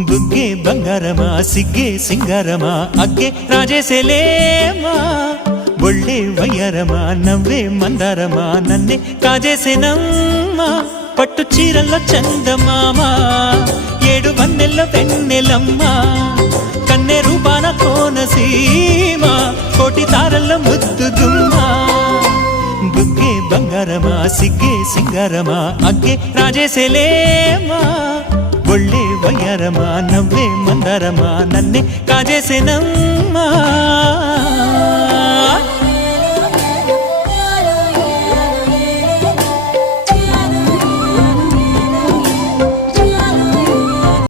బుగ్గే బంగారమా సిగ్గే సింగారమా అగ్గే రాజేసేలేమా ఒళ్ళే వయ్యారమా నవ్వే మందారమా నన్నే కాజేసేనమ్మా పట్టు చీరల్లో చందమామా ఏడు వన్నెల్లో వెన్నెలమ్మా కన్నె రూపాన కోనసీమ కోటి తారల్లో ముద్దుగుమ్మా బుగ్గే బంగారమా సిగ్గే సింగారమా అగ్గే రాజేసేలేమా ఒళ్ళే వయ్యారమా నవ్వే మందారమా నన్నే కాజేసేనమ్మా